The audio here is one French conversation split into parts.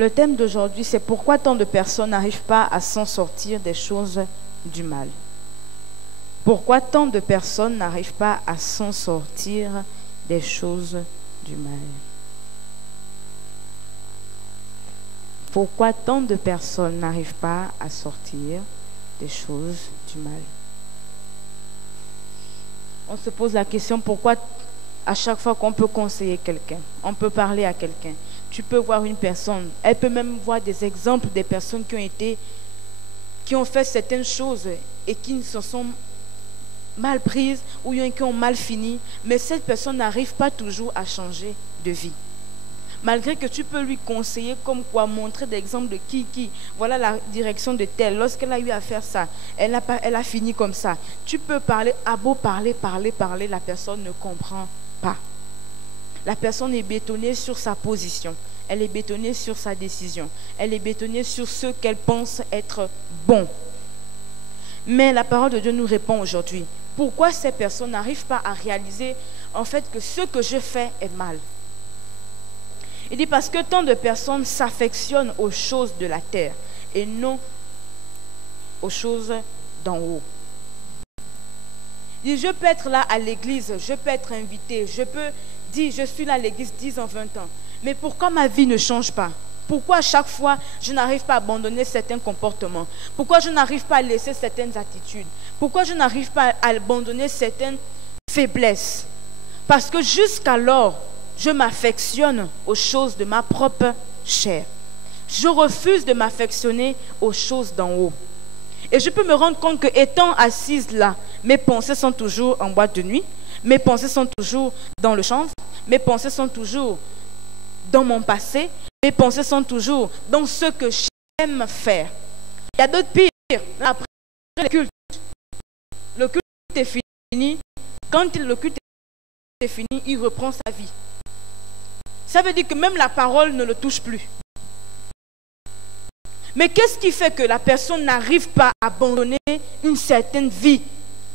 Le thème d'aujourd'hui, c'est pourquoi tant de personnes n'arrivent pas à s'en sortir des choses du mal. Pourquoi tant de personnes n'arrivent pas à s'en sortir des choses du mal. Pourquoi tant de personnes n'arrivent pas à sortir des choses du mal. On se pose la question pourquoi à chaque fois qu'on peut conseiller quelqu'un, on peut parler à quelqu'un, tu peux voir une personne, elle peut même voir des exemples des personnes qui ont fait certaines choses et qui se sont mal prises ou qui ont mal fini, mais cette personne n'arrive pas toujours à changer de vie. Malgré que tu peux lui conseiller comme quoi, montrer des exemples de qui, voilà la direction de telle, lorsqu'elle a eu à faire ça, elle a fini comme ça. Tu peux parler, beau parler, la personne ne comprend pas. La personne est bétonnée sur sa position, elle est bétonnée sur sa décision, elle est bétonnée sur ce qu'elle pense être bon. Mais la parole de Dieu nous répond aujourd'hui. Pourquoi ces personnes n'arrivent pas à réaliser en fait que ce que je fais est mal? Il dit parce que tant de personnes s'affectionnent aux choses de la terre et non aux choses d'en haut. Il dit, je peux être là à l'église, je peux être invité, je peux dire je suis là à l'église 10 ans, 20 ans. Mais pourquoi ma vie ne change pas? Pourquoi à chaque fois je n'arrive pas à abandonner certains comportements? Pourquoi je n'arrive pas à laisser certaines attitudes? Pourquoi je n'arrive pas à abandonner certaines faiblesses? Parce que jusqu'alors, je m'affectionne aux choses de ma propre chair. Je refuse de m'affectionner aux choses d'en haut. Et je peux me rendre compte que étant assise là, mes pensées sont toujours en boîte de nuit, mes pensées sont toujours dans le chanvre, mes pensées sont toujours dans mon passé, mes pensées sont toujours dans ce que j'aime faire. Il y a d'autres pires. Après le culte est fini. Quand le culte est fini, il reprend sa vie. Ça veut dire que même la parole ne le touche plus. Mais qu'est-ce qui fait que la personne n'arrive pas à abandonner une certaine vie,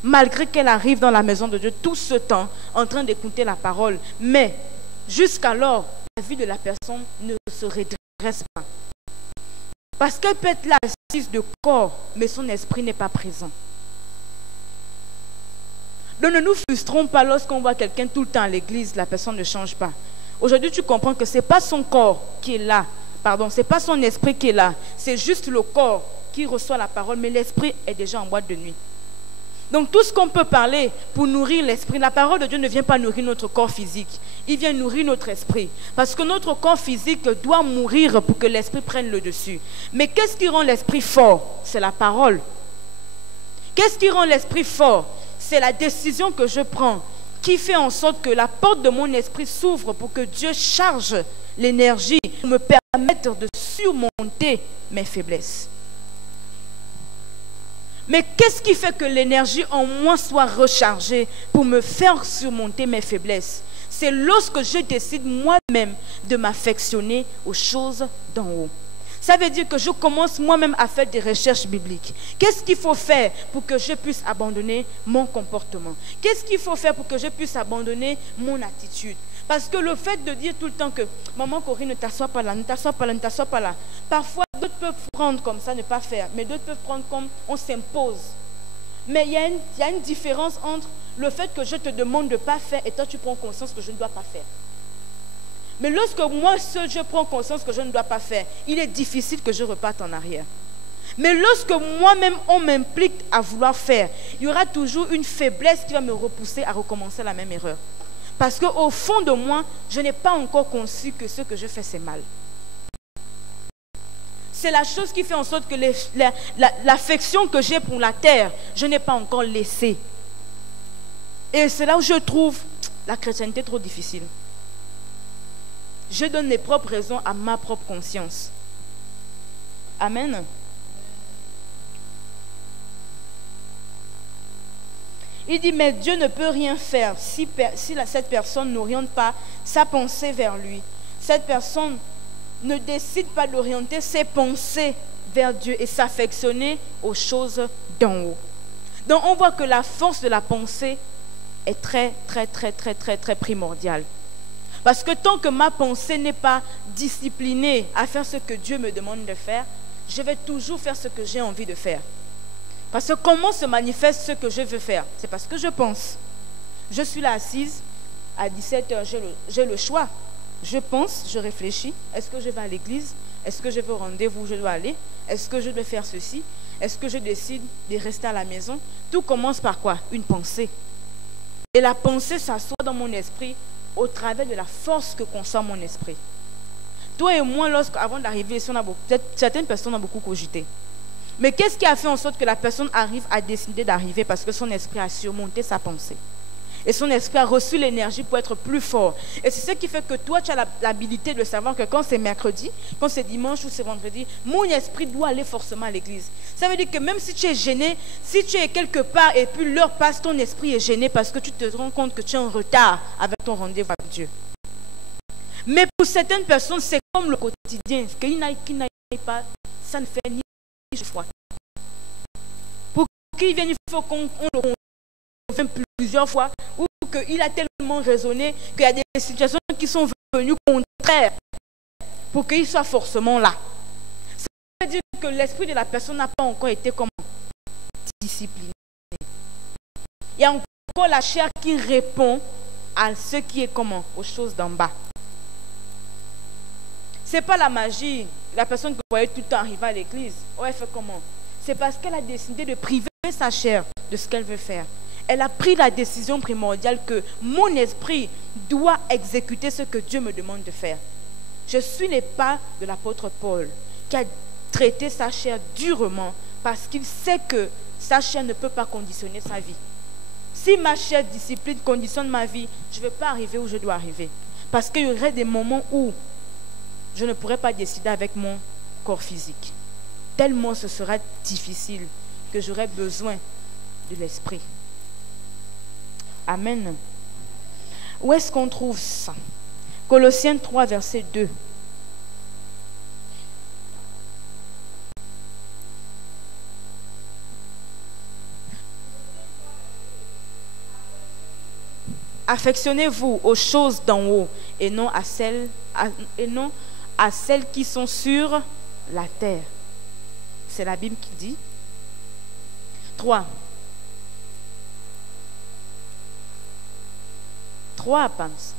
malgré qu'elle arrive dans la maison de Dieu tout ce temps en train d'écouter la parole? Mais jusqu'alors, la vie de la personne ne se redresse pas. Parce qu'elle peut être là assise de corps, mais son esprit n'est pas présent. Donc ne nous frustrons pas lorsqu'on voit quelqu'un tout le temps à l'église, la personne ne change pas. Aujourd'hui, tu comprends que ce n'est pas son corps qui est là. Pardon, ce n'est pas son esprit qui est là. C'est juste le corps qui reçoit la parole, mais l'esprit est déjà en boîte de nuit. Donc tout ce qu'on peut parler pour nourrir l'esprit, la parole de Dieu ne vient pas nourrir notre corps physique. Il vient nourrir notre esprit. Parce que notre corps physique doit mourir pour que l'esprit prenne le dessus. Mais qu'est-ce qui rend l'esprit fort? C'est la parole. Qu'est-ce qui rend l'esprit fort? C'est la décision que je prends, qui fait en sorte que la porte de mon esprit s'ouvre pour que Dieu charge l'énergie pour me permettre de surmonter mes faiblesses. Mais qu'est-ce qui fait que l'énergie en moi soit rechargée pour me faire surmonter mes faiblesses? C'est lorsque je décide moi-même de m'affectionner aux choses d'en haut. Ça veut dire que je commence moi-même à faire des recherches bibliques. Qu'est-ce qu'il faut faire pour que je puisse abandonner mon comportement? Qu'est-ce qu'il faut faire pour que je puisse abandonner mon attitude? Parce que le fait de dire tout le temps que « Maman Corinne, ne t'assois pas là, ne t'assois pas là, ne t'assois pas là », parfois d'autres peuvent prendre comme ça, ne pas faire, mais d'autres peuvent prendre comme on s'impose. Mais il y a une différence entre le fait que je te demande de ne pas faire et toi tu prends conscience que je ne dois pas faire. Mais lorsque moi seul je prends conscience que je ne dois pas faire, il est difficile que je reparte en arrière. Mais lorsque moi-même on m'implique à vouloir faire, il y aura toujours une faiblesse qui va me repousser à recommencer la même erreur. Parce qu'au fond de moi, je n'ai pas encore conçu que ce que je fais c'est mal. C'est la chose qui fait en sorte que l'affection que j'ai pour la terre, je n'ai pas encore laissé. Et c'est là où je trouve la chrétienté trop difficile. Je donne mes propres raisons à ma propre conscience. Amen. Il dit, mais Dieu ne peut rien faire si cette personne n'oriente pas sa pensée vers lui. Cette personne ne décide pas d'orienter ses pensées vers Dieu et s'affectionner aux choses d'en haut. Donc on voit que la force de la pensée est très primordiale. Parce que tant que ma pensée n'est pas disciplinée à faire ce que Dieu me demande de faire, je vais toujours faire ce que j'ai envie de faire. Parce que comment se manifeste ce que je veux faire? C'est parce que je pense. Je suis là assise, à 17h, j'ai le choix. Je pense, je réfléchis. Est-ce que je vais à l'église? Est-ce que je vais au rendez-vous où je dois aller? Est-ce que je dois faire ceci? Est-ce que je décide de rester à la maison? Tout commence par quoi? Une pensée. Et la pensée s'assoit dans mon esprit au travers de la force que consomme mon esprit. Toi et moi, avant d'arriver ici, certaines personnes ont beaucoup cogité. Mais qu'est-ce qui a fait en sorte que la personne arrive à décider d'arriver? Parce que son esprit a surmonté sa pensée. Et son esprit a reçu l'énergie pour être plus fort. Et c'est ce qui fait que toi, tu as l'habilité de savoir que quand c'est mercredi, quand c'est dimanche ou c'est vendredi, mon esprit doit aller forcément à l'église. Ça veut dire que même si tu es gêné, si tu es quelque part et puis l'heure passe, ton esprit est gêné parce que tu te rends compte que tu es en retard avec ton rendez-vous avec Dieu. Mais pour certaines personnes, c'est comme le quotidien. Qu'il n'aille pas, ça ne fait ni foi. Pour qu'il vienne, il faut qu'on le convainc plusieurs fois, ou qu'il a tellement raisonné qu'il y a des situations qui sont venues contraires pour qu'il soit forcément là. Ça veut dire que l'esprit de la personne n'a pas encore été comment? Discipliné. Il y a encore la chair qui répond à ce qui est comment? Aux choses d'en bas. Ce n'est pas la magie. La personne que vous voyez tout le temps arriver à l'église, elle fait comment? C'est parce qu'elle a décidé de priver sa chair de ce qu'elle veut faire. Elle a pris la décision primordiale que mon esprit doit exécuter ce que Dieu me demande de faire. Je suis les pas de l'apôtre Paul qui a traité sa chair durement parce qu'il sait que sa chair ne peut pas conditionner sa vie. Si ma chair discipline conditionne ma vie, je ne vais pas arriver où je dois arriver. Parce qu'il y aurait des moments où je ne pourrais pas décider avec mon corps physique. Tellement ce sera difficile que j'aurai besoin de l'esprit. Amen. Où est-ce qu'on trouve ça? Colossiens 3, verset 2. Affectionnez-vous aux choses d'en haut et non à celles qui sont sur la terre. C'est la Bible qui dit. 3, pense.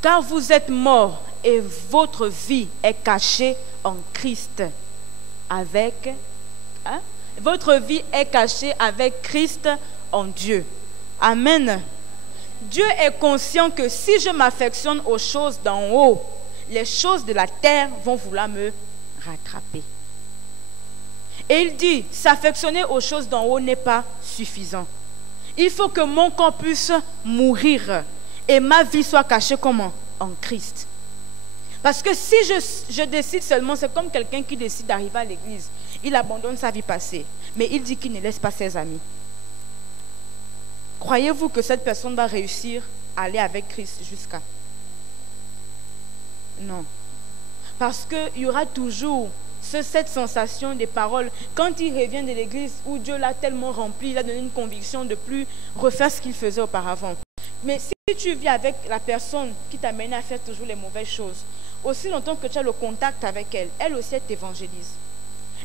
Car vous êtes morts et votre vie est cachée en Christ avec votre vie est cachée avec Christ en Dieu. Amen. Dieu est conscient que si je m'affectionne aux choses d'en haut, les choses de la terre vont vouloir me rattraper. Et il dit, s'affectionner aux choses d'en haut n'est pas suffisant. Il faut que mon corps puisse mourir et ma vie soit cachée comment? En Christ. Parce que si je décide seulement, c'est comme quelqu'un qui décide d'arriver à l'église. Il abandonne sa vie passée, mais il dit qu'il ne laisse pas ses amis. Croyez-vous que cette personne va réussir à aller avec Christ jusqu'à? Non. Parce qu'il y aura toujours cette sensation des paroles. Quand il revient de l'église où Dieu l'a tellement rempli, il a donné une conviction de ne plus refaire ce qu'il faisait auparavant. Mais si tu vis avec la personne qui t'amène à faire toujours les mauvaises choses, aussi longtemps que tu as le contact avec elle, elle aussi elle t'évangélise.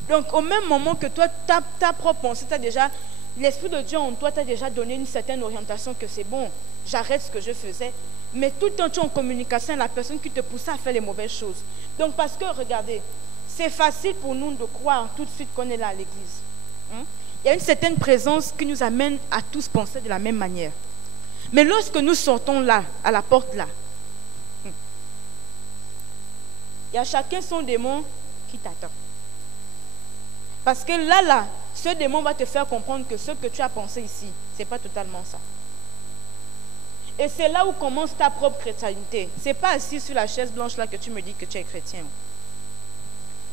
Donc au même moment que toi, ta propre pensée, tu as déjà, l'Esprit de Dieu en toi t'a déjà donné une certaine orientation que c'est bon, j'arrête ce que je faisais. Mais tout le temps tu es en communication avec la personne qui te pousse à faire les mauvaises choses. Donc parce que regardez, c'est facile pour nous de croire tout de suite qu'on est là à l'église. Il y a une certaine présence qui nous amène à tous penser de la même manière. Mais lorsque nous sortons là, à la porte là, il y a chacun son démon qui t'attend. Parce que là, ce démon va te faire comprendre que ce que tu as pensé ici, ce n'est pas totalement ça. Et c'est là où commence ta propre chrétienté. Ce n'est pas assis sur la chaise blanche là que tu me dis que tu es chrétien.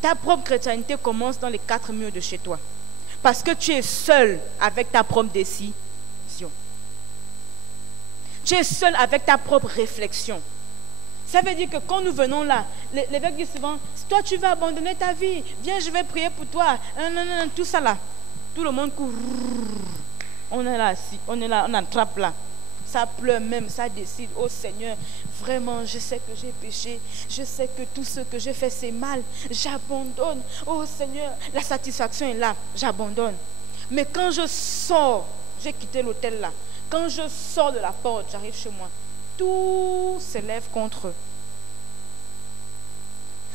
Ta propre chrétienté commence dans les 4 murs de chez toi. Parce que tu es seul avec ta propre décision. Tu es seul avec ta propre réflexion. Ça veut dire que quand nous venons là, l'évêque dit souvent, toi tu vas abandonner ta vie, viens je vais prier pour toi. Non, tout ça là. Tout le monde court. On est là assis, on est là, on attrape là. Ça pleure même, ça décide. Oh Seigneur, vraiment, je sais que j'ai péché. Je sais que tout ce que j'ai fait, c'est mal. J'abandonne. Oh Seigneur, la satisfaction est là. J'abandonne. Mais quand je sors, j'ai quitté l'hôtel là. Quand je sors de la porte, j'arrive chez moi. Tout s'élève contre eux.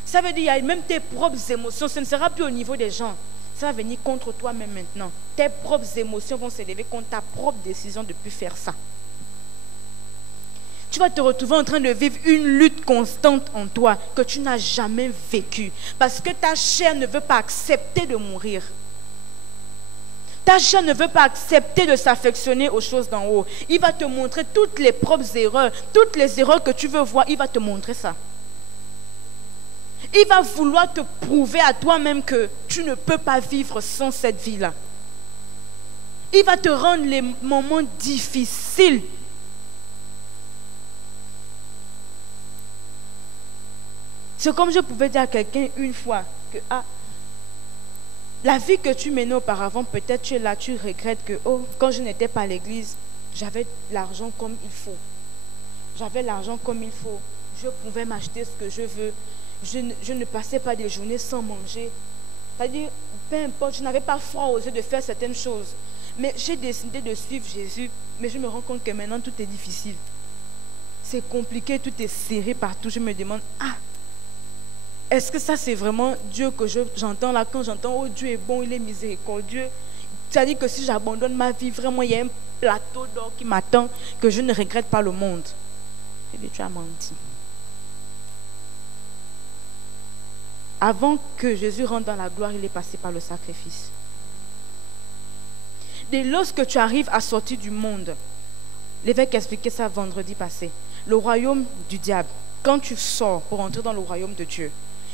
Ça veut dire qu'il y a même tes propres émotions. Ce ne sera plus au niveau des gens. Ça va venir contre toi-même maintenant. Tes propres émotions vont s'élever contre ta propre décision de ne plus faire ça. Tu vas te retrouver en train de vivre une lutte constante en toi que tu n'as jamais vécue. Parce que ta chair ne veut pas accepter de mourir. Ta chair ne veut pas accepter de s'affectionner aux choses d'en haut. Il va te montrer toutes les propres erreurs, toutes les erreurs que tu veux voir, il va te montrer ça. Il va vouloir te prouver à toi-même que tu ne peux pas vivre sans cette vie-là. Il va te rendre les moments difficiles. C'est comme je pouvais dire à quelqu'un une fois que la vie que tu menais auparavant, peut-être tu es là, tu regrettes que quand je n'étais pas à l'église, j'avais l'argent comme il faut. J'avais l'argent comme il faut. Je pouvais m'acheter ce que je veux. Je ne passais pas des journées sans manger. C'est-à-dire, peu importe, je n'avais pas froid aux yeux de faire certaines choses. Mais j'ai décidé de suivre Jésus. Mais je me rends compte que maintenant, tout est difficile. C'est compliqué, tout est serré partout. Je me demande, est-ce que ça c'est vraiment Dieu que j'entends là? Quand j'entends, oh Dieu est bon, il est miséricordieux. C'est-à-dire que si j'abandonne ma vie, vraiment il y a un plateau d'or qui m'attend, que je ne regrette pas le monde. Et bien tu as menti. Avant que Jésus rentre dans la gloire, il est passé par le sacrifice. Et lorsque tu arrives à sortir du monde, l'évêque expliquait ça vendredi passé, le royaume du diable, quand tu sors pour entrer dans le royaume de Dieu,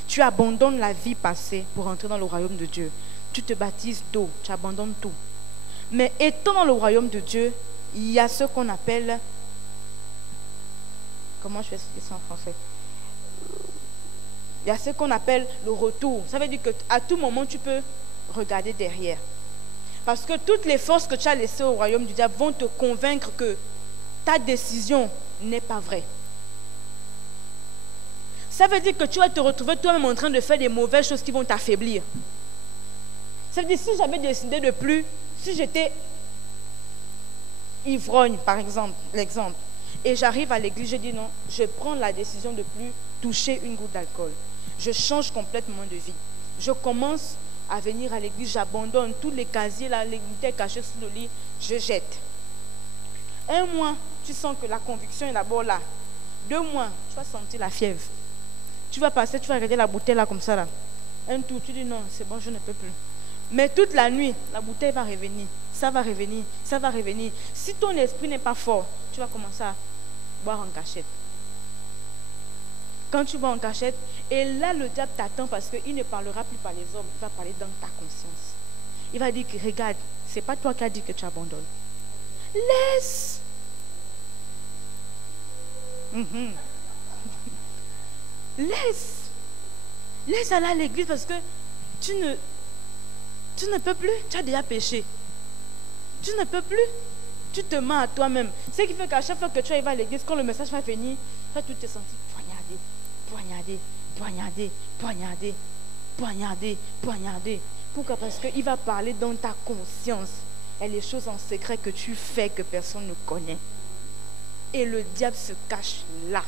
tu abandonnes la vie passée pour entrer dans le royaume de Dieu. Tu te baptises d'eau, tu abandonnes tout. Mais étant dans le royaume de Dieu, il y a ce qu'on appelle... Comment je vais expliquer ça en français? Il y a ce qu'on appelle le retour. Ça veut dire qu'à tout moment, tu peux regarder derrière. Parce que toutes les forces que tu as laissées au royaume du diable vont te convaincre que ta décision n'est pas vraie. Ça veut dire que tu vas te retrouver toi-même en train de faire des mauvaises choses qui vont t'affaiblir. Ça veut dire si j'avais décidé de plus, si j'étais ivrogne par exemple, l'exemple, et j'arrive à l'église, je dis non, je prends la décision de plus toucher une goutte d'alcool. Je change complètement de vie. Je commence à venir à l'église, j'abandonne tous les casiers, là, les bouteilles cachées sous le lit, je jette. 1 mois, tu sens que la conviction est d'abord là. 2 mois, tu vas sentir la fièvre. Tu vas passer, tu vas regarder la bouteille là comme ça là. Un tour, tu dis non, c'est bon, je ne peux plus. Mais toute la nuit, la bouteille va revenir. Ça va revenir, ça va revenir. Si ton esprit n'est pas fort, tu vas commencer à boire en cachette. Quand tu bois en cachette, et là le diable t'attend parce qu'il ne parlera plus par les hommes, il va parler dans ta conscience. Il va dire que regarde, c'est pas toi qui as dit que tu abandonnes. Laisse. Laisse aller à l'église parce que tu ne peux plus, tu as déjà péché. Tu ne peux plus. Tu te mens à toi-même. Ce qui fait qu'à chaque fois que tu arrives à l'église, quand le message va venir, tu vas tout te sentir poignardé. Pourquoi? Parce qu'il va parler dans ta conscience. Et les choses en secret que tu fais que personne ne connaît. Et le diable se cache là.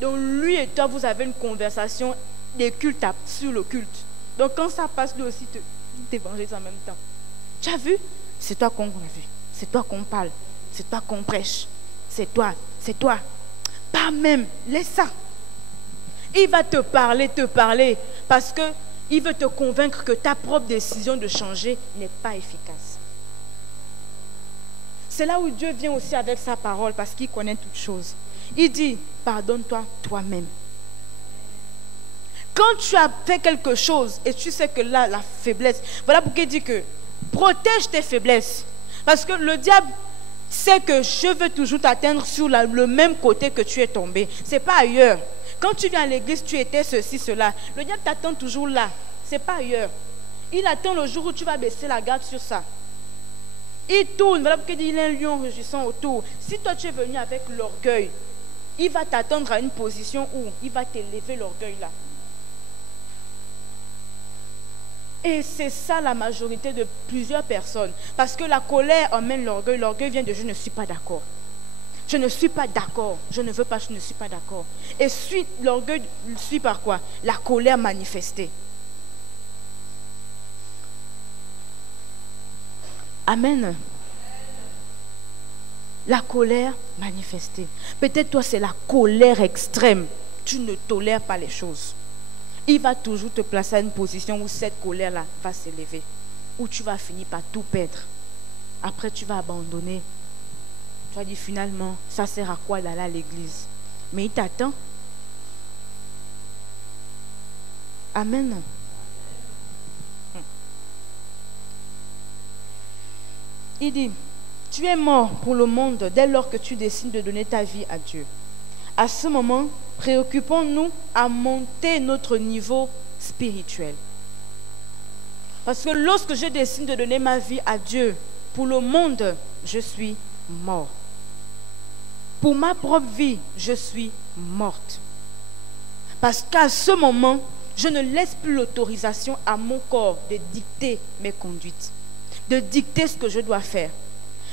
Donc lui et toi, vous avez une conversation des cultes sur le culte. Donc quand ça passe, lui aussi t'évangélise en même temps. Tu as vu? C'est toi qu'on a vu. C'est toi qu'on parle. C'est toi qu'on prêche. C'est toi. Pas même. Laisse ça. Il va te parler. Parce qu'il veut te convaincre que ta propre décision de changer n'est pas efficace. C'est là où Dieu vient aussi avec sa parole parce qu'il connaît toutes choses. Il dit, pardonne-toi toi-même. Quand tu as fait quelque chose et tu sais que là, la faiblesse, voilà pourquoi il dit que protège tes faiblesses. Parce que le diable sait que je veux toujours t'atteindre sur le même côté que tu es tombé. Ce n'est pas ailleurs. Quand tu viens à l'église, tu étais ceci, cela. Le diable t'attend toujours là. Ce n'est pas ailleurs. Il attend le jour où tu vas baisser la garde sur ça. Il tourne, voilà pourquoi il y a un lion rugissant autour. Si toi tu es venu avec l'orgueil, il va t'attendre à une position où il va t'élever l'orgueil là. Et c'est ça la majorité de plusieurs personnes. Parce que la colère emmène l'orgueil. L'orgueil vient de je ne suis pas d'accord. Je ne suis pas d'accord. Je ne veux pas, je ne suis pas d'accord. Et l'orgueil suit par quoi? La colère manifestée. Amen. La colère manifestée. Peut-être toi c'est la colère extrême. Tu ne tolères pas les choses. Il va toujours te placer à une position où cette colère-là va s'élever. Où tu vas finir par tout perdre. Après tu vas abandonner. Tu vas dire finalement, ça sert à quoi d'aller à l'église? Mais il t'attend. Amen. Il dit, tu es mort pour le monde dès lors que tu décides de donner ta vie à Dieu. À ce moment, préoccupons-nous à monter notre niveau spirituel. Parce que lorsque je décide de donner ma vie à Dieu, pour le monde, je suis mort. Pour ma propre vie, je suis morte. Parce qu'à ce moment, je ne laisse plus l'autorisation à mon corps de dicter mes conduites, de dicter ce que je dois faire.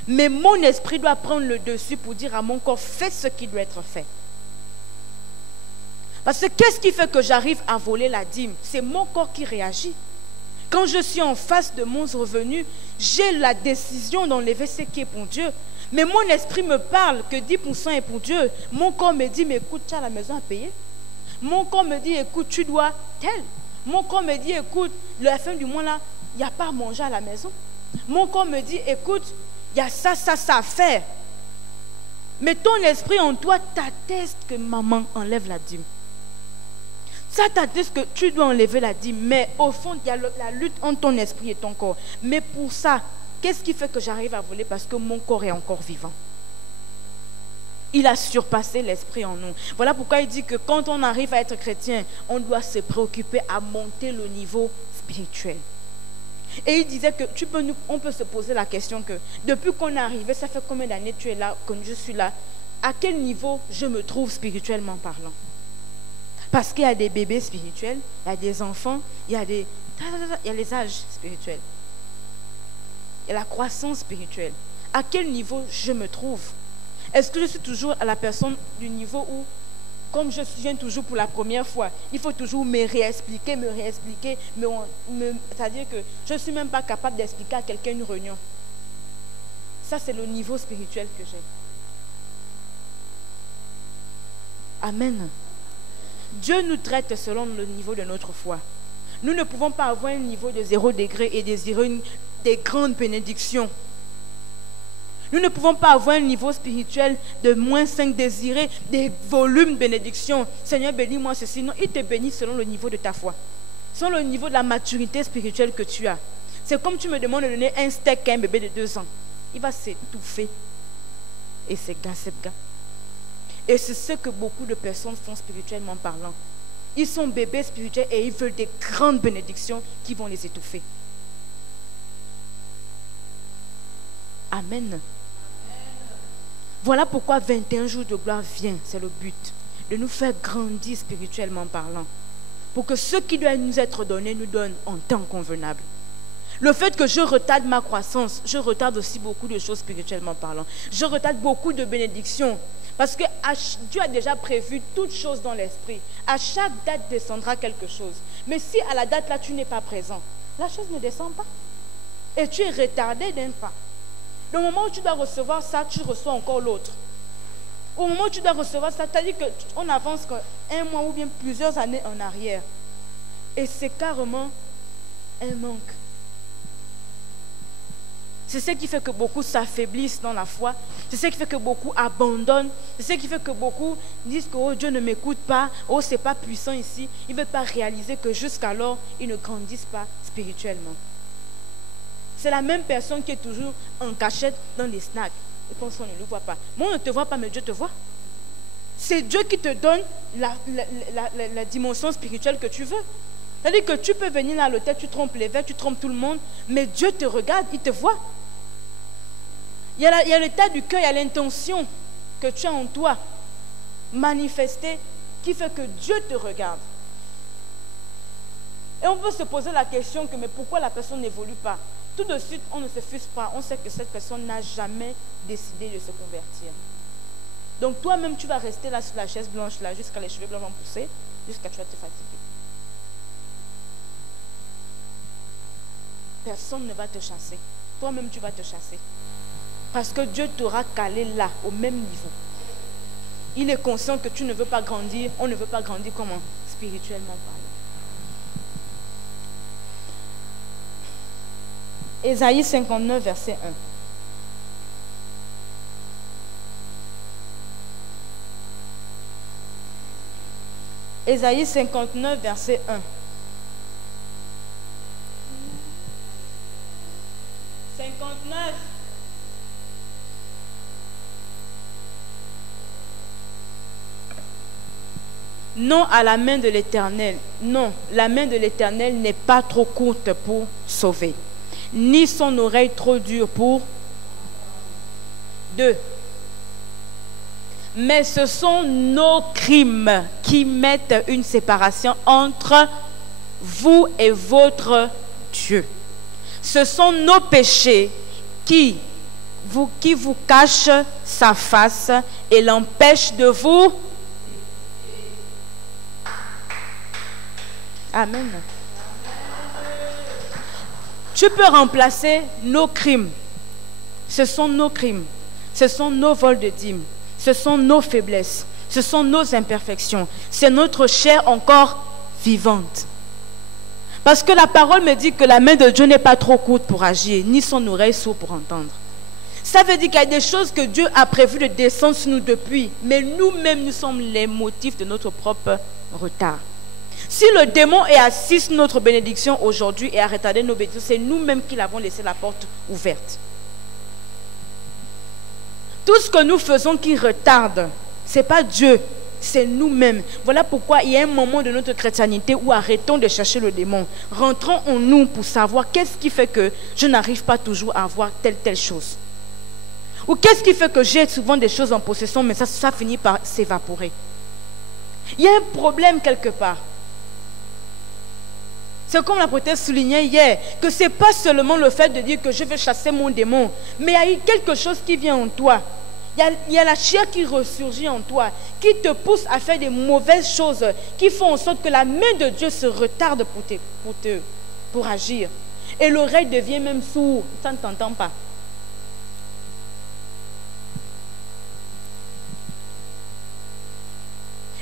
Mais mon esprit doit prendre le dessus pour dire à mon corps, fais ce qui doit être fait. Parce que qu'est-ce qui fait que j'arrive à voler la dîme? C'est mon corps qui réagit. Quand je suis en face de mon revenu, j'ai la décision d'enlever ce qui est pour Dieu. Mais mon esprit me parle que 10% est pour Dieu. Mon corps me dit, mais écoute, tu as la maison à payer. Mon corps me dit, écoute, tu dois tel. Mon corps me dit, écoute, la fin du mois là, il n'y a pas à manger à la maison. Mon corps me dit, écoute, il y a ça à faire. Mais ton esprit en toi t'atteste que maman enlève la dîme. Ça t'atteste que tu dois enlever la dîme. Mais au fond, il y a la lutte entre ton esprit et ton corps. Mais pour ça, qu'est-ce qui fait que j'arrive à voler? Parce que mon corps est encore vivant. Il a surpassé l'esprit en nous. Voilà pourquoi il dit que quand on arrive à être chrétien, on doit se préoccuper à monter le niveau spirituel. Et il disait que on peut se poser la question que depuis qu'on est arrivé, ça fait combien d'années tu es là, que je suis là, à quel niveau je me trouve spirituellement parlant? Parce qu'il y a des bébés spirituels, il y a des enfants, il y a les âges spirituels. Il y a la croissance spirituelle. À quel niveau je me trouve? Est-ce que je suis toujours à la personne du niveau où, comme je viens toujours pour la première fois, il faut toujours me réexpliquer, c'est-à-dire que je ne suis même pas capable d'expliquer à quelqu'un une réunion. Ça, c'est le niveau spirituel que j'ai. Amen. Dieu nous traite selon le niveau de notre foi. Nous ne pouvons pas avoir un niveau de 0 degré et désirer des grandes bénédictions. Nous ne pouvons pas avoir un niveau spirituel de -5, désirer des volumes de bénédictions. Seigneur, bénis-moi ceci. Non, il te bénit selon le niveau de ta foi, selon le niveau de la maturité spirituelle que tu as. C'est comme tu me demandes de donner un steak à un bébé de 2 ans. Il va s'étouffer. Et c'est gars. Et c'est ce que beaucoup de personnes font spirituellement parlant. Ils sont bébés spirituels et ils veulent des grandes bénédictions qui vont les étouffer. Amen. Voilà pourquoi 21 jours de gloire vient. C'est le but. De nous faire grandir spirituellement parlant. Pour que ce qui doit nous être donné nous donne en temps convenable. Le fait que je retarde ma croissance, je retarde aussi beaucoup de choses spirituellement parlant. Je retarde beaucoup de bénédictions. Parce que Dieu a déjà prévu toutes choses dans l'esprit. À chaque date descendra quelque chose. Mais si à la date là tu n'es pas présent, la chose ne descend pas. Et tu es retardé d'un pas. Au moment où tu dois recevoir ça, tu reçois encore l'autre. Au moment où tu dois recevoir ça, c'est-à-dire qu'on avance un mois ou bien plusieurs années en arrière. Et c'est carrément un manque. C'est ce qui fait que beaucoup s'affaiblissent dans la foi. C'est ce qui fait que beaucoup abandonnent. C'est ce qui fait que beaucoup disent que oh, Dieu ne m'écoute pas. Oh, c'est pas puissant ici. Ils ne veulent pas réaliser que jusqu'alors, ils ne grandissent pas spirituellement. C'est la même personne qui est toujours en cachette dans les snacks. Et pense qu'on ne le voit pas. Moi, on ne te voit pas, mais Dieu te voit. C'est Dieu qui te donne la dimension spirituelle que tu veux. C'est-à-dire que tu peux venir là à l'hôtel, tu trompes les verres, tu trompes tout le monde, mais Dieu te regarde, il te voit. Il y a l'état du cœur, il y a l'intention que tu as en toi manifestée qui fait que Dieu te regarde. Et on peut se poser la question que mais pourquoi la personne n'évolue pas? Tout de suite, on ne se fuse pas. On sait que cette personne n'a jamais décidé de se convertir. Donc toi-même, tu vas rester là sur la chaise blanche là jusqu'à les cheveux blancs vont pousser, jusqu'à tu vas te fatiguer. Personne ne va te chasser. Toi-même, tu vas te chasser. Parce que Dieu t'aura calé là, au même niveau. Il est conscient que tu ne veux pas grandir. On ne veut pas grandir comment? Spirituellement parlant. Ésaïe 59, verset 1. Ésaïe 59, verset 1. 59. Non à la main de l'Éternel. Non, la main de l'Éternel n'est pas trop courte pour sauver, ni son oreille trop dure pour... 2. Mais ce sont nos crimes qui mettent une séparation entre vous et votre Dieu. Ce sont nos péchés qui vous cachent sa face et l'empêchent de vous... Amen. Tu peux remplacer nos crimes. Ce sont nos crimes. Ce sont nos vols de dîmes. Ce sont nos faiblesses. Ce sont nos imperfections. C'est notre chair encore vivante. Parce que la parole me dit que la main de Dieu n'est pas trop courte pour agir, ni son oreille sourde pour entendre. Ça veut dire qu'il y a des choses que Dieu a prévu de descendre sur nous depuis. Mais nous-mêmes, nous sommes les motifs de notre propre retard. Si le démon est assis sur notre bénédiction aujourd'hui et a retardé nos bénédictions, c'est nous-mêmes qui l'avons laissé la porte ouverte. Tout ce que nous faisons qui retarde, ce n'est pas Dieu, c'est nous-mêmes. Voilà pourquoi il y a un moment de notre chrétienté où arrêtons de chercher le démon. Rentrons en nous pour savoir qu'est-ce qui fait que je n'arrive pas toujours à avoir telle chose. Ou qu'est-ce qui fait que j'ai souvent des choses en possession, mais ça finit par s'évaporer. Il y a un problème quelque part. C'est comme la prêtresse soulignait hier, que ce n'est pas seulement le fait de dire que je vais chasser mon démon, mais il y a eu quelque chose qui vient en toi. Il y a la chair qui ressurgit en toi, qui te pousse à faire des mauvaises choses, qui font en sorte que la main de Dieu se retarde pour agir. Et l'oreille devient même sourde, ça ne t'entend pas.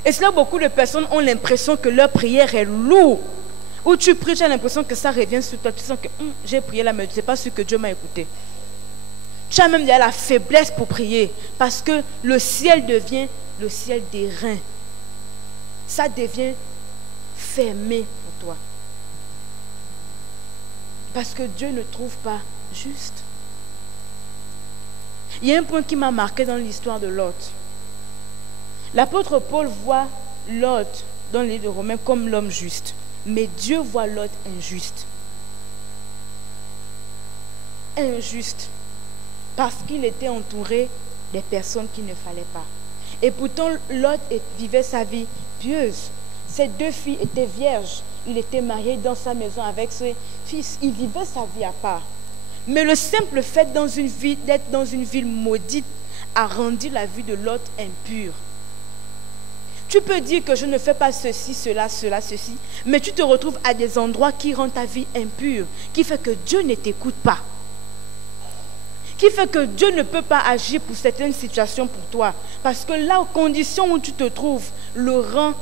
Et c'est là beaucoup de personnes ont l'impression que leur prière est lourde. Où tu pries, tu as l'impression que ça revient sur toi. Tu sens que j'ai prié là, mais ce n'est pas sûr que Dieu m'a écouté. Tu as même la faiblesse pour prier. Parce que le ciel devient le ciel des reins. Ça devient fermé pour toi. Parce que Dieu ne trouve pas juste. Il y a un point qui m'a marqué dans l'histoire de Lot. L'apôtre Paul voit Lot dans les livres de Romains comme l'homme juste. Mais Dieu voit Lot injuste. Injuste. Parce qu'il était entouré des personnes qu'il ne fallait pas. Et pourtant, Lot vivait sa vie pieuse. Ses 2 filles étaient vierges. Il était marié dans sa maison avec ses fils. Il vivait sa vie à part. Mais le simple fait d'être dans une ville maudite a rendu la vie de Lot impure. Tu peux dire que je ne fais pas ceci, cela, ceci, mais tu te retrouves à des endroits qui rendent ta vie impure, qui fait que Dieu ne t'écoute pas, qui fait que Dieu ne peut pas agir pour certaines situations pour toi, parce que là, aux conditions où tu te trouves, le rang...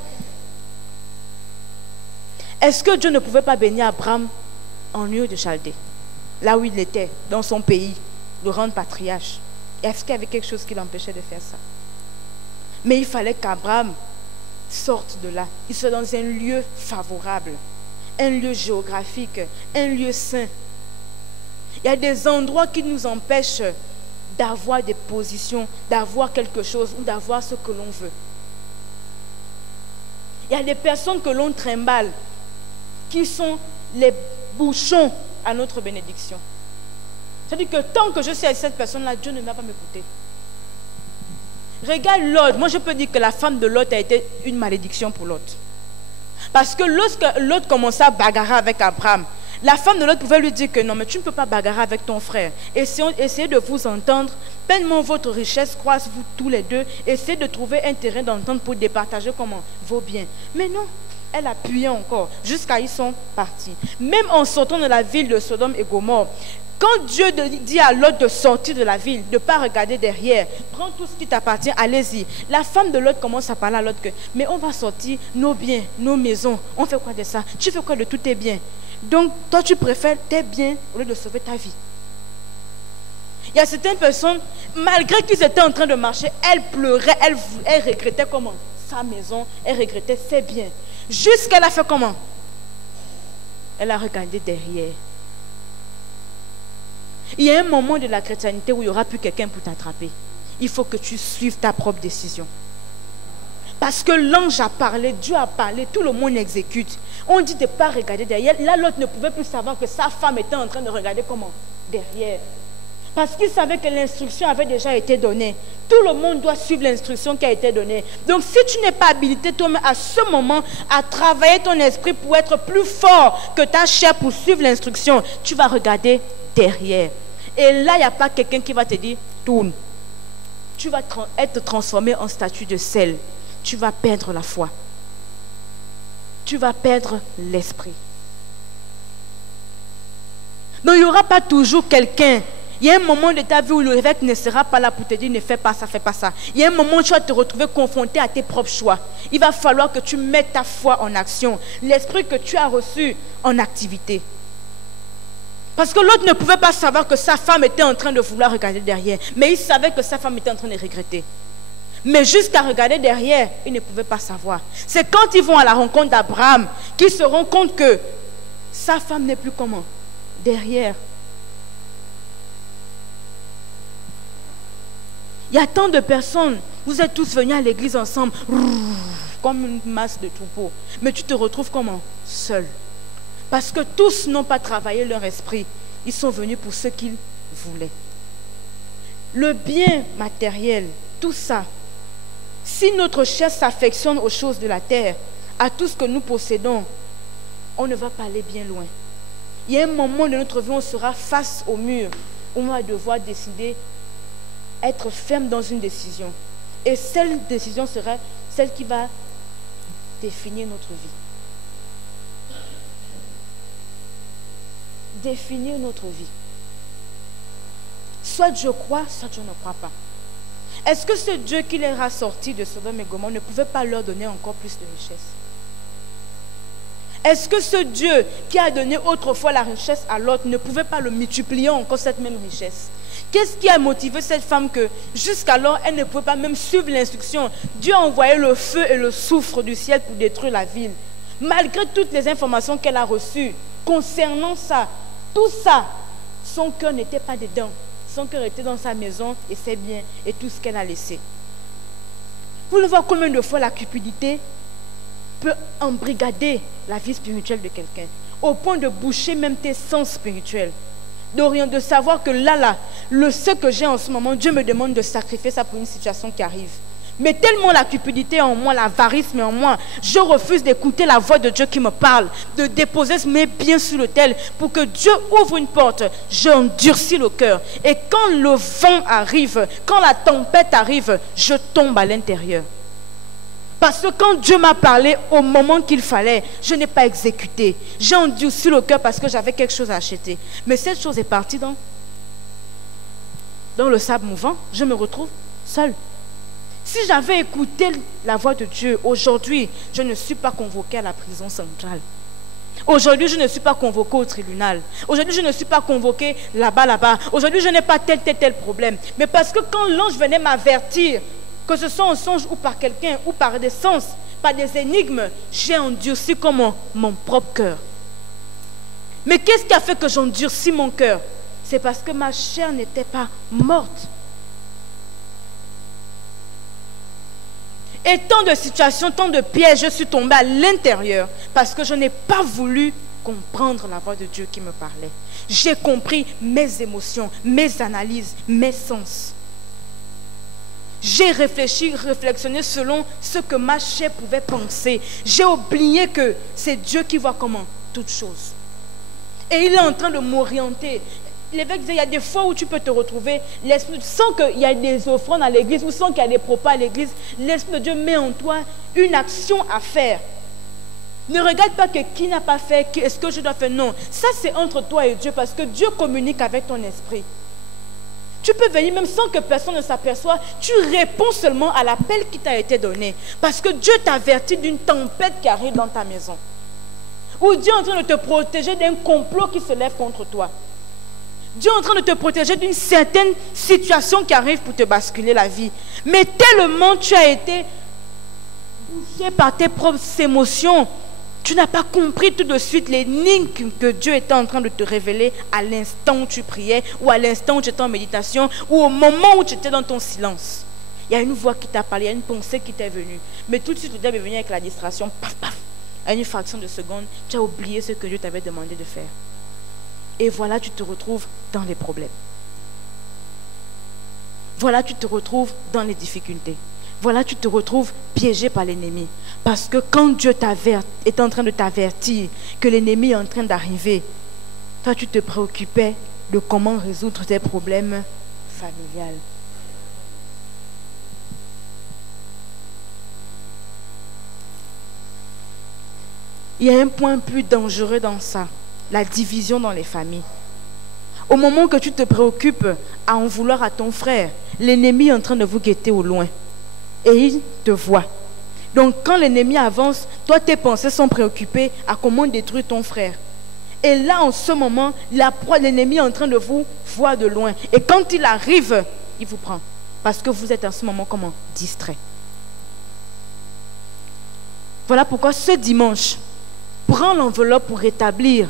Est-ce que Dieu ne pouvait pas bénir Abraham en lieu de Chaldée, là où il était, dans son pays, le rendre patriarche? Est-ce qu'il y avait quelque chose qui l'empêchait de faire ça? Mais il fallait qu'Abraham sorte de là. Il soit dans un lieu favorable, un lieu géographique, un lieu saint. Il y a des endroits qui nous empêchent d'avoir des positions, d'avoir quelque chose ou d'avoir ce que l'on veut. Il y a des personnes que l'on trimballe qui sont les bouchons à notre bénédiction. C'est-à-dire que tant que je suis avec cette personne-là, Dieu ne va pas m'écouter. Regarde Lot. Moi, je peux dire que la femme de Lot a été une malédiction pour Lot. Parce que lorsque Lot commençait à bagarrer avec Abraham, la femme de Lot pouvait lui dire que non, mais tu ne peux pas bagarrer avec ton frère. Essayez de vous entendre. Pleinement votre richesse croise vous tous les deux. Essayez de trouver un terrain d'entente pour départager comment vos biens. Mais non, elle appuyait encore jusqu'à ils sont partis. Même en sortant de la ville de Sodome et Gomorrhe, quand Dieu dit à Lot de sortir de la ville, de ne pas regarder derrière, prends tout ce qui t'appartient, allez-y. La femme de Lot commence à parler à Lot que, mais on va sortir nos biens, nos maisons. On fait quoi de ça? Tu fais quoi de tous tes biens? Donc, toi, tu préfères tes biens au lieu de sauver ta vie. Il y a certaines personnes, malgré qu'ils étaient en train de marcher, elles pleuraient, elles regrettaient comment? Sa maison, elles regrettaient ses biens. Jusqu'elle a fait comment? Elle a regardé derrière. Il y a un moment de la chrétienté où il n'y aura plus quelqu'un pour t'attraper. Il faut que tu suives ta propre décision. Parce que l'ange a parlé, Dieu a parlé, tout le monde exécute. On dit de ne pas regarder derrière. Là, l'autre ne pouvait plus savoir que sa femme était en train de regarder comment? Derrière. Parce qu'il savait que l'instruction avait déjà été donnée. Tout le monde doit suivre l'instruction qui a été donnée. Donc, si tu n'es pas habilité toi-même à ce moment à travailler ton esprit pour être plus fort que ta chair pour suivre l'instruction, tu vas regarder derrière. Et là, il n'y a pas quelqu'un qui va te dire, tourne. Tu vas être transformé en statue de sel. Tu vas perdre la foi. Tu vas perdre l'esprit. Donc, il n'y aura pas toujours quelqu'un. Il y a un moment de ta vie où l'évêque ne sera pas là pour te dire ne fais pas ça, fais pas ça. Il y a un moment où tu vas te retrouver confronté à tes propres choix. Il va falloir que tu mettes ta foi en action. L'esprit que tu as reçu en activité. Parce que l'autre ne pouvait pas savoir que sa femme était en train de vouloir regarder derrière. Mais il savait que sa femme était en train de regretter. Mais jusqu'à regarder derrière, il ne pouvait pas savoir. C'est quand ils vont à la rencontre d'Abraham qu'ils se rendent compte que sa femme n'est plus comment? Derrière. Il y a tant de personnes, vous êtes tous venus à l'église ensemble, comme une masse de troupeaux. Mais tu te retrouves comment? Seul. Parce que tous n'ont pas travaillé leur esprit. Ils sont venus pour ce qu'ils voulaient. Le bien matériel, tout ça. Si notre chair s'affectionne aux choses de la terre, à tout ce que nous possédons, on ne va pas aller bien loin. Il y a un moment de notre vie où on sera face au mur, où on va devoir décider, être ferme dans une décision. Et cette décision sera celle qui va définir notre vie. Définir notre vie. Soit je crois, soit je ne crois pas. Est-ce que ce Dieu qui les a sortis de Sodome et Gomorrhe ne pouvait pas leur donner encore plus de richesse? Est-ce que ce Dieu qui a donné autrefois la richesse à l'autre ne pouvait pas le multiplier encore cette même richesse? Qu'est-ce qui a motivé cette femme que jusqu'alors elle ne pouvait pas même suivre l'instruction? Dieu a envoyé le feu et le soufre du ciel pour détruire la ville. Malgré toutes les informations qu'elle a reçues concernant ça, tout ça, son cœur n'était pas dedans. Son cœur était dans sa maison et ses biens et tout ce qu'elle a laissé. Vous le voyez combien de fois la cupidité peut embrigader la vie spirituelle de quelqu'un, au point de boucher même tes sens spirituels. De savoir que là, ce que j'ai en ce moment, Dieu me demande de sacrifier ça pour une situation qui arrive. Mais tellement la cupidité en moi, l'avarice en moi, je refuse d'écouter la voix de Dieu qui me parle, de déposer mes biens sur l'autel pour que Dieu ouvre une porte. J'endurcis le cœur. Et quand le vent arrive, quand la tempête arrive, je tombe à l'intérieur. Parce que quand Dieu m'a parlé au moment qu'il fallait, je n'ai pas exécuté. J'ai endurci le cœur parce que j'avais quelque chose à acheter. Mais cette chose est partie dans le sable mouvant. Je me retrouve seule. Si j'avais écouté la voix de Dieu, aujourd'hui, je ne suis pas convoquée à la prison centrale. Aujourd'hui, je ne suis pas convoquée au tribunal. Aujourd'hui, je ne suis pas convoquée là-bas. Aujourd'hui, je n'ai pas tel problème. Mais parce que quand l'ange venait m'avertir, que ce soit en songe ou par quelqu'un, ou par des sens, par des énigmes, j'ai endurci comme mon propre cœur. Mais qu'est-ce qui a fait que j'endurcis mon cœur? C'est parce que ma chair n'était pas morte. Et tant de situations, tant de pièges, je suis tombée à l'intérieur parce que je n'ai pas voulu comprendre la voix de Dieu qui me parlait. J'ai compris mes émotions, mes analyses, mes sens. J'ai réflexionné selon ce que ma chair pouvait penser. J'ai oublié que c'est Dieu qui voit comment toutes choses. Et il est en train de m'orienter. L'évêque disait, il y a des fois où tu peux te retrouver, sans qu'il y ait des offrandes à l'église ou sans qu'il y ait des propos à l'église, l'Esprit de Dieu met en toi une action à faire. Ne regarde pas que qui n'a pas fait, est-ce que je dois faire. Non, ça c'est entre toi et Dieu parce que Dieu communique avec ton esprit. Tu peux venir même sans que personne ne s'aperçoive. Tu réponds seulement à l'appel qui t'a été donné. Parce que Dieu t'avertit d'une tempête qui arrive dans ta maison. Ou Dieu est en train de te protéger d'un complot qui se lève contre toi. Dieu est en train de te protéger d'une certaine situation qui arrive pour te basculer la vie. Mais tellement tu as été bouché par tes propres émotions, tu n'as pas compris tout de suite l'énigme que Dieu était en train de te révéler à l'instant où tu priais, ou à l'instant où tu étais en méditation, ou au moment où tu étais dans ton silence. Il y a une voix qui t'a parlé, il y a une pensée qui t'est venue. Mais tout de suite, le diable est venu avec la distraction, paf, paf. À une fraction de seconde, tu as oublié ce que Dieu t'avait demandé de faire. Et voilà, tu te retrouves dans les problèmes. Voilà, tu te retrouves dans les difficultés. Voilà, tu te retrouves piégé par l'ennemi. Parce que quand Dieu est en train de t'avertir que l'ennemi est en train d'arriver, toi, tu te préoccupais de comment résoudre tes problèmes familiales. Il y a un point plus dangereux dans ça, la division dans les familles. Au moment que tu te préoccupes à en vouloir à ton frère, l'ennemi est en train de vous guetter au loin. Et il te voit. Donc quand l'ennemi avance, toi tes pensées sont préoccupées à comment détruire ton frère. Et là en ce moment, l'ennemi est en train de vous voir de loin. Et quand il arrive, il vous prend. Parce que vous êtes en ce moment comment? Distrait. Voilà pourquoi ce dimanche, prends l'enveloppe pour rétablir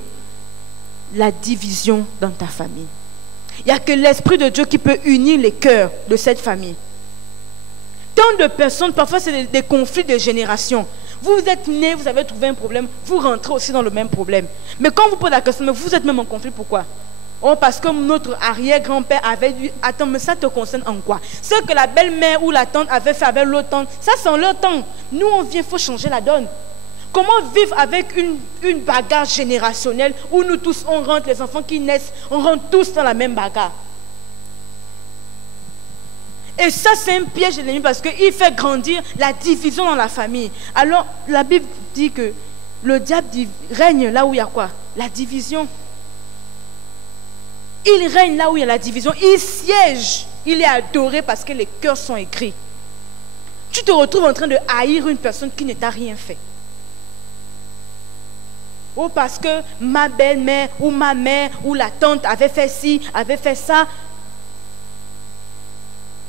la division dans ta famille. Il n'y a que l'Esprit de Dieu qui peut unir les cœurs de cette famille. Tant de personnes, parfois c'est des conflits de génération. Vous êtes nés, vous avez trouvé un problème, vous rentrez aussi dans le même problème. Mais quand vous posez la question, mais vous êtes même en conflit, pourquoi? Oh, parce que notre arrière-grand-père avait dit, attends, mais ça te concerne en quoi? Ce que la belle-mère ou la tante avait fait avec l'autre tante, ça c'est en leur temps. Nous on vient, il faut changer la donne. Comment vivre avec une bagarre générationnelle où nous tous, on rentre, les enfants qui naissent, on rentre tous dans la même bagarre? Et ça, c'est un piège de l'ennemi parce qu'il fait grandir la division dans la famille. Alors, la Bible dit que le diable règne là où il y a quoi? La division. Il règne là où il y a la division. Il siège. Il est adoré parce que les cœurs sont écrits. Tu te retrouves en train de haïr une personne qui ne t'a rien fait. Ou parce que ma belle-mère ou ma mère ou la tante avait fait ci, avait fait ça.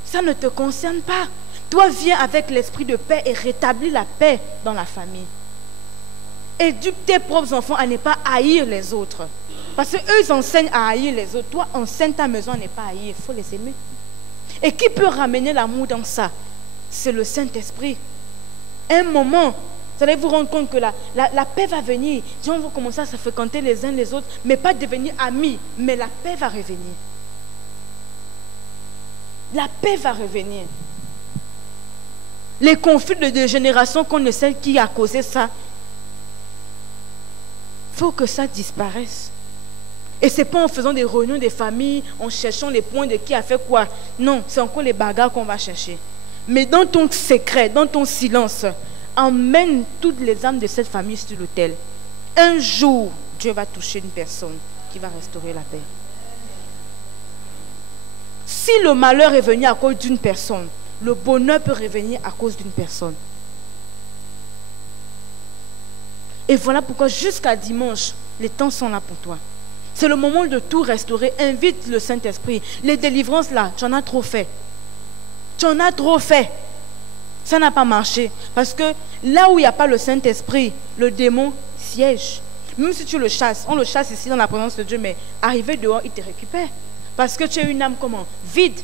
Ça ne te concerne pas. Toi, viens avec l'esprit de paix et rétablis la paix dans la famille. Éduque tes propres enfants à ne pas haïr les autres. Parce qu'eux, ils enseignent à haïr les autres. Toi, enseigne ta maison à ne pas haïr. Il faut les aimer. Et qui peut ramener l'amour dans ça? C'est le Saint-Esprit. Un moment, vous allez vous rendre compte que la paix va venir. Les gens vont commencer à se fréquenter les uns les autres, mais pas devenir amis. Mais la paix va revenir. La paix va revenir. Les conflits de génération qu'on ne sait qui a causé ça, il faut que ça disparaisse. Et ce n'est pas en faisant des réunions des familles, en cherchant les points de qui a fait quoi. Non, c'est encore les bagarres qu'on va chercher. Mais dans ton secret, dans ton silence, emmène toutes les âmes de cette famille sur l'autel. Un jour, Dieu va toucher une personne qui va restaurer la paix. Si le malheur est venu à cause d'une personne, le bonheur peut revenir à cause d'une personne. Et voilà pourquoi jusqu'à dimanche, les temps sont là pour toi. C'est le moment de tout restaurer. Invite le Saint-Esprit. Les délivrances là, tu en as trop fait. Tu en as trop fait. Ça n'a pas marché. Parce que là où il n'y a pas le Saint-Esprit, le démon siège. Même si tu le chasses, on le chasse ici dans la présence de Dieu, mais arrivé dehors, il te récupère. Parce que tu es une âme comment? Vide.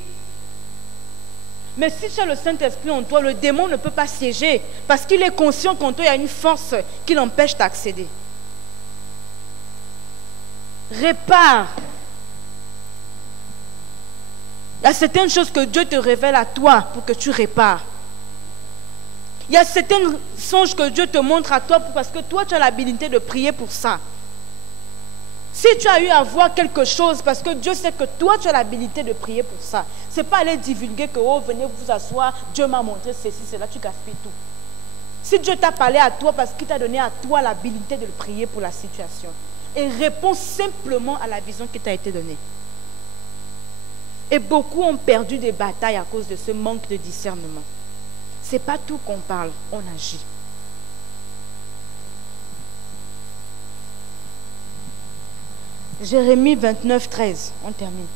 Mais si tu as le Saint-Esprit en toi, le démon ne peut pas siéger. Parce qu'il est conscient qu'en toi, il y a une force qui l'empêche d'accéder. Répare. Il y a certaines choses que Dieu te révèle à toi pour que tu répares. Il y a certains songes que Dieu te montre à toi parce que toi, tu as l'habilité de prier pour ça. Si tu as eu à voir quelque chose, parce que Dieu sait que toi, tu as l'habilité de prier pour ça. Ce n'est pas aller divulguer que, oh, venez vous asseoir, Dieu m'a montré ceci, cela, tu gaspilles tout. Si Dieu t'a parlé à toi parce qu'il t'a donné à toi l'habilité de prier pour la situation. Et réponds simplement à la vision qui t'a été donnée. Et beaucoup ont perdu des batailles à cause de ce manque de discernement. Ce n'est pas tout qu'on parle, on agit. Jérémie 29, 13, on termine.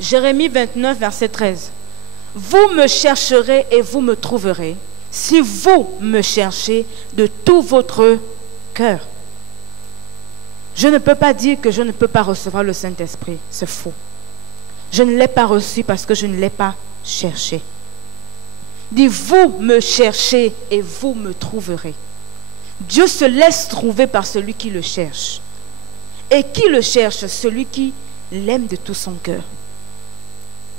Jérémie 29, verset 13. Vous me chercherez et vous me trouverez, si vous me cherchez de tout votre cœur. Je ne peux pas dire que je ne peux pas recevoir le Saint-Esprit. C'est faux. Je ne l'ai pas reçu parce que je ne l'ai pas cherché. Dis, vous me cherchez et vous me trouverez. Dieu se laisse trouver par celui qui le cherche. Et qui le cherche? Celui qui l'aime de tout son cœur.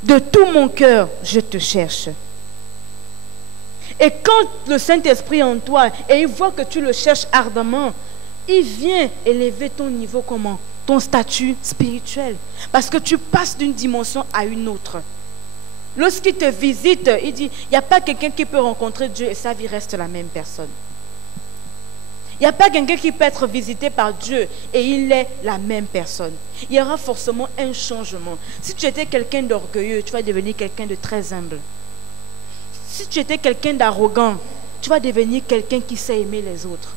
De tout mon cœur, je te cherche. Et quand le Saint-Esprit est en toi et il voit que tu le cherches ardemment, il vient élever ton niveau, comment? Ton statut spirituel. Parce que tu passes d'une dimension à une autre. Lorsqu'il te visite, il dit, il n'y a pas quelqu'un qui peut rencontrer Dieu et sa vie reste la même personne. Il n'y a pas quelqu'un qui peut être visité par Dieu et il est la même personne. Il y aura forcément un changement. Si tu étais quelqu'un d'orgueilleux, tu vas devenir quelqu'un de très humble. Si tu étais quelqu'un d'arrogant, tu vas devenir quelqu'un qui sait aimer les autres.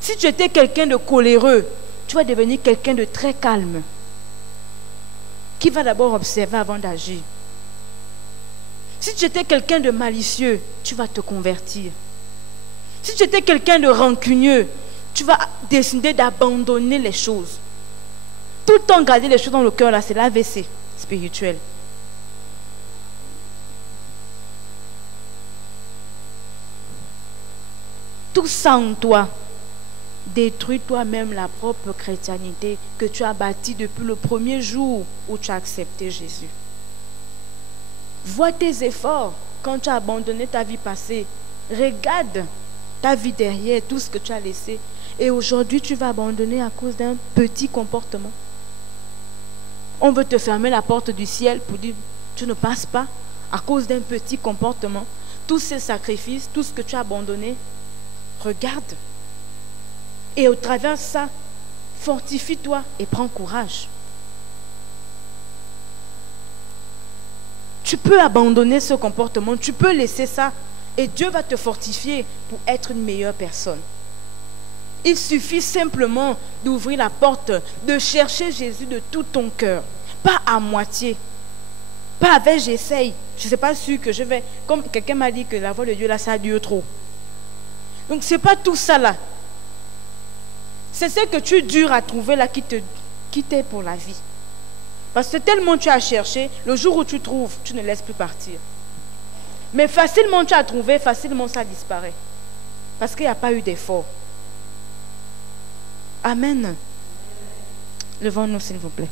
Si tu étais quelqu'un de coléreux, tu vas devenir quelqu'un de très calme, qui va d'abord observer avant d'agir. Si tu étais quelqu'un de malicieux, tu vas te convertir. Si tu étais quelqu'un de rancunieux, tu vas décider d'abandonner les choses. Tout le temps garder les choses dans le cœur, là, c'est l'AVC spirituel. Tout ça en toi détruit toi-même la propre chrétienté que tu as bâtie depuis le premier jour où tu as accepté Jésus. Vois tes efforts quand tu as abandonné ta vie passée. Regarde ta vie derrière, tout ce que tu as laissé. Et aujourd'hui, tu vas abandonner à cause d'un petit comportement. On veut te fermer la porte du ciel pour dire, tu ne passes pas à cause d'un petit comportement. Tous ces sacrifices, tout ce que tu as abandonné, regarde. Et au travers de ça, fortifie-toi et prends courage. Tu peux abandonner ce comportement, tu peux laisser ça et Dieu va te fortifier pour être une meilleure personne. Il suffit simplement d'ouvrir la porte, de chercher Jésus de tout ton cœur, pas à moitié, pas avec j'essaye. Je ne sais pas sûr que je vais, comme quelqu'un m'a dit que la voix de Dieu là, ça dure trop. Donc ce n'est pas tout ça là. C'est ce que tu dures à trouver là qui t'est pour la vie. Parce que tellement tu as cherché, le jour où tu trouves, tu ne laisses plus partir. Mais facilement tu as trouvé, facilement ça disparaît. Parce qu'il n'y a pas eu d'effort. Amen. Levons-nous s'il vous plaît.